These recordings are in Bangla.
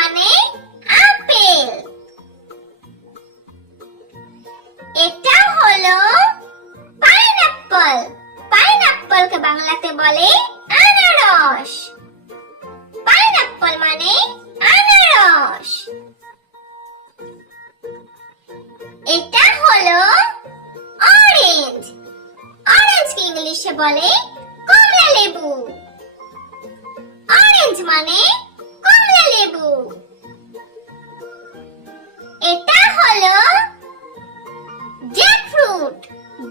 মানে আপেল। এটা হলো পাইনাপল। পাইনাপলকে বাংলাতে বলে আনারস। পাইনাপল মানে আনারস। এটা হলো অরেঞ্জ। অরেঞ্জকে ইংলিশে বলে কমলা লেবু। অরেঞ্জ মানে কমলা লেবু। এটা হলো জ্যাকফ্রুট।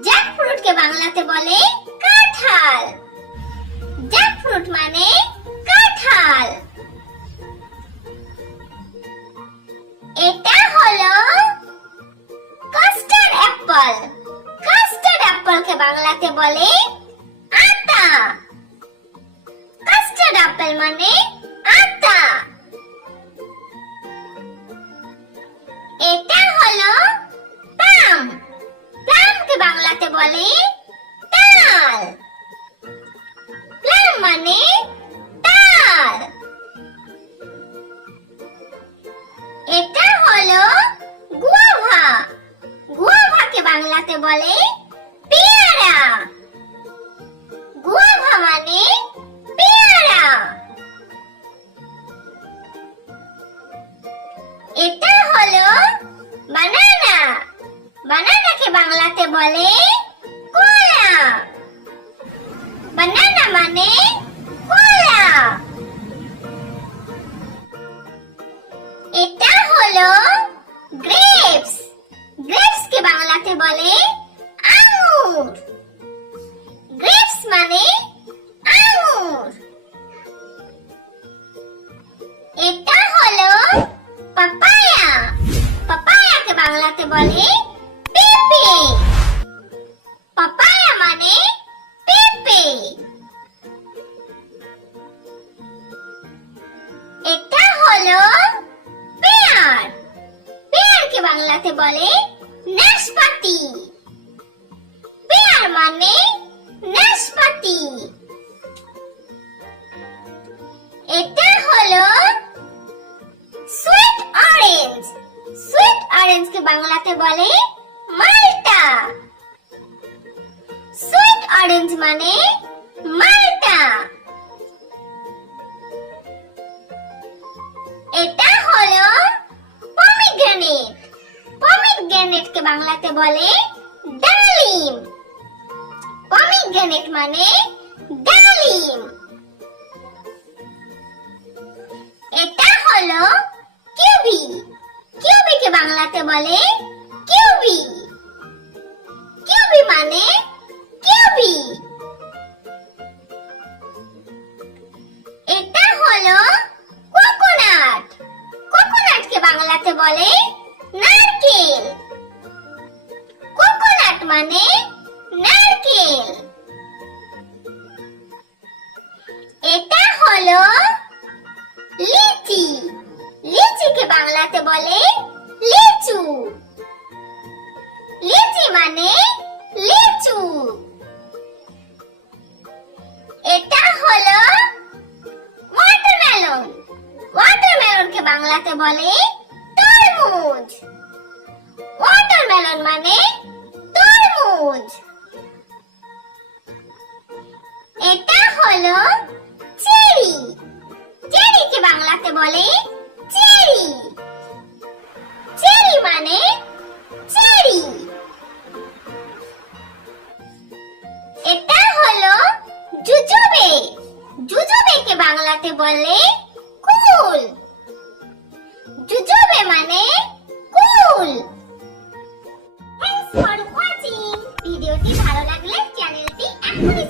জ্যাকফ্রুটকে বাংলাতে বলে কাঁঠাল। জ্যাকফ্রুট মানে কাঁঠাল। এটা হলো কাস্টার্ড অ্যাপল। কাস্টার্ড অ্যাপলকে বাংলাতে বলে আতা। কাস্টার্ড অ্যাপল মানে আতা। এটা হলো প্লাম। প্লামকে বাংলাতে বলে তাল। প্লাম মানে তাল। এটা হলো গুয়াভা। গুয়াভাকে বাংলাতে বলে পেয়ারা। গুয়াভা মানে পেয়ারা। এটা হলো বানানা। বানানাকে বাংলাতে বলে কলা। বানানা মানে কলা। এটা হলো গ্রেপস। গ্রেপসকে বাংলাতে বলে আঙুর। গ্রেপস মানে আঙুর। এটা হলো পাপায়া। পাপায়াকে বাংলাতে বলে পেঁপে। পাপায়া মানে পেঁপে। এটা হলো পেয়ার। পেয়ারকে বাংলাতে বলে নাশপাতি। পেয়ার মানে নাশপাতি। এটা হলো সুইট অরেঞ্জ। সুইট অরেঞ্জকে বাংলাতে বলে মাল্টা। সুইট অরেঞ্জ মানে মাল্টা। এটা হলো পমিগ্রেনেট। পমিগ্রেনেটকে বাংলাতে বলে ডালিম। পমিগ্রেনেট মানে ডালিম। এটা হলো কিউবি। কিউবিকে বাংলাতে বলে কিউবি। কিউবি মানে কিউবি। এটা হলো কোকোনাট। কোকোনাটকে বাংলাতে বলে নারকেল। কোকোনাট মানে নারকেল। এটা হলো লিচি। লিচিকে বাংলাতে বলে লিচু। লিচি মানে লিচু। এটা হলো ওয়াটারমেলন। ওয়াটারমেলনকে বাংলাতে বলে তরমুজ। ওয়াটারমেলন মানে তরমুজ। এটা হলো চেরি। চেরিকে বাংলাতে বলে চেরি। চেরি মানে চেরি। এটা হলো জুজুবে। জুজুবেকে বাংলাতে বলে কুল। জুজুবে মানে কুল। Thanks for watching. ভিডিওটি ভালো লাগলে চ্যানেলটি এখনই